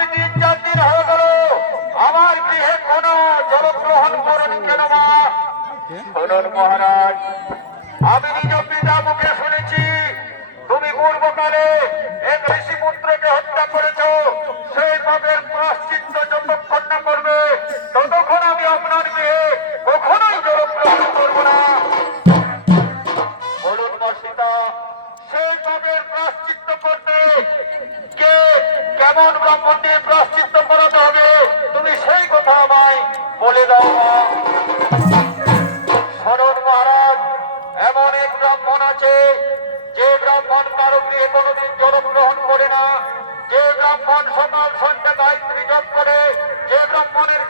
তুমি চার দিন হয়ে গেল। আমার গৃহে কোন জলগ্রহণ করেন কেন মা শুনুন মহারাজ আমি নিজ এমন এক ব্রাহ্মণ আছে, যে ব্রাহ্মণ কারও গৃহে কোনোদিন জলগ্রহণ করে না। যে ব্রাহ্মণ সকাল সন্ধ্যা গায়ত্রী করে, যে ব্রাহ্মণের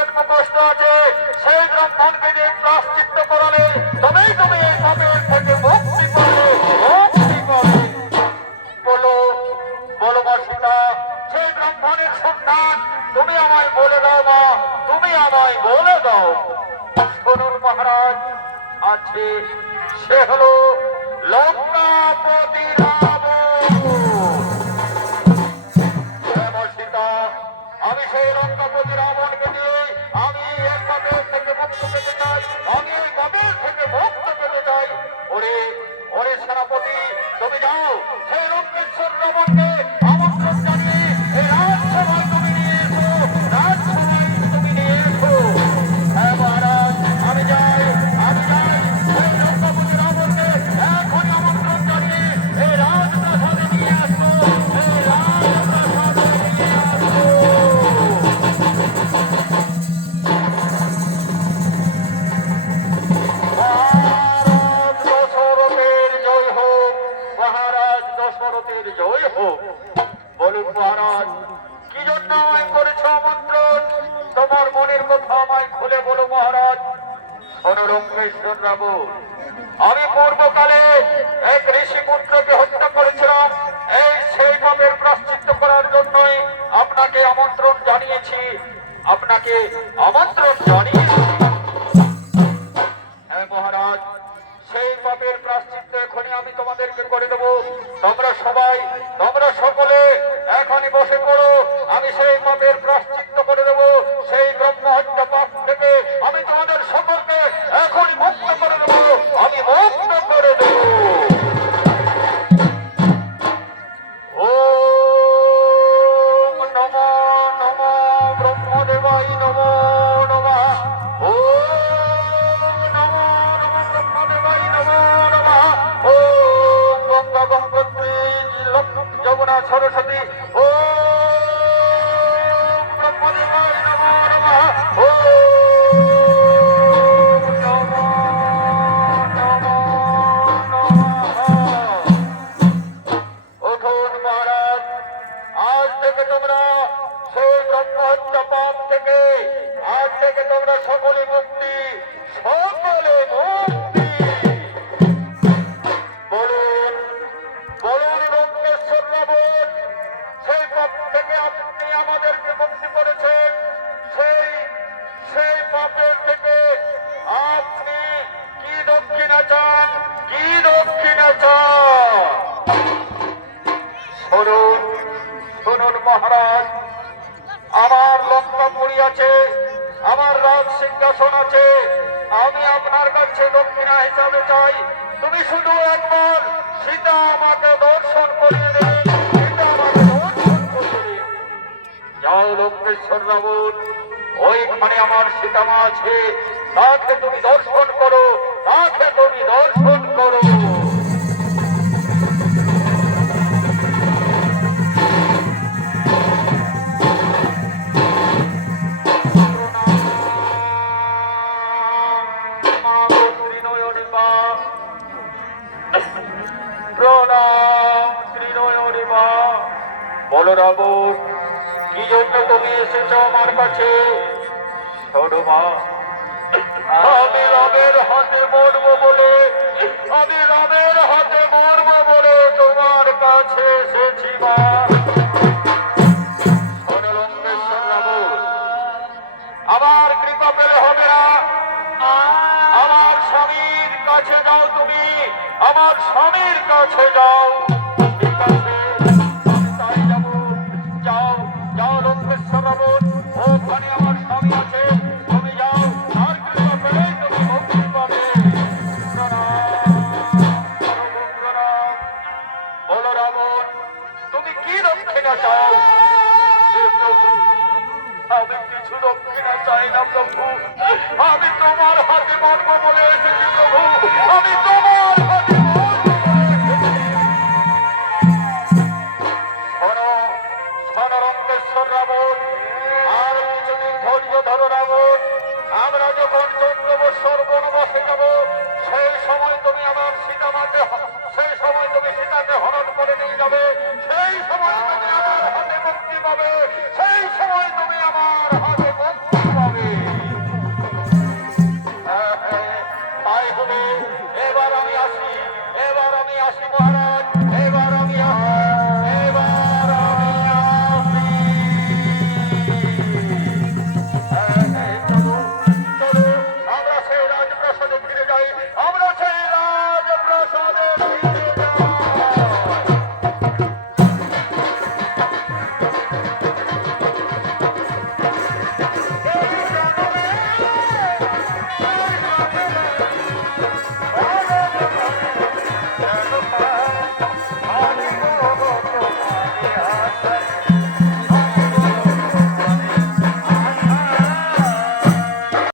অল্প কষ্ট আছে, সেই ব্রাহ্মণকে যে প্রাশ্চিত্য করালে হলো লম্বা রাবণ আমায় খুলে বলো মহারাজ। সনরঙ্গেশ্বর রাবু আমি পূর্বকালে এক ঋষি পুত্রকে হত্যা করেছিলাম। এই সেই পাপের প্রাশ্চিত্য করার জন্যই আপনাকে আমন্ত্রণ জানিয়েছি। আপনাকে আমন্ত্রণ জানিয়েছি। হ্যাঁ মহারাজ, সেই পাপের প্রাশ্চিত্য এখনই আমি তোমাদেরকে করে দেব। তোমরা সবাই, তোমরা সকলে এখনই বসে পড়ো। আমি সেই মতের প্রাশ্চিত্ত করে দেবো। সেই ব্রহ্মহত্যা পাপ থেকে আমি তোমাদের বড় যাও লঙ্কেশ্বর রাবণ ওইখানে আমার সীতামা আছে। তাকে তুমি দর্শন করো তাকে তুমি দর্শন করো। এসেছ আমি রামের হাতে মরবো বলে, আমি রামের হাতে মরবো বলে তোমার কাছে এসেছি মা। আমার কৃপা পেলে হবে আমার স্বামীর কাছে যাও তুমি, আমার স্বামীর কাছে যাও।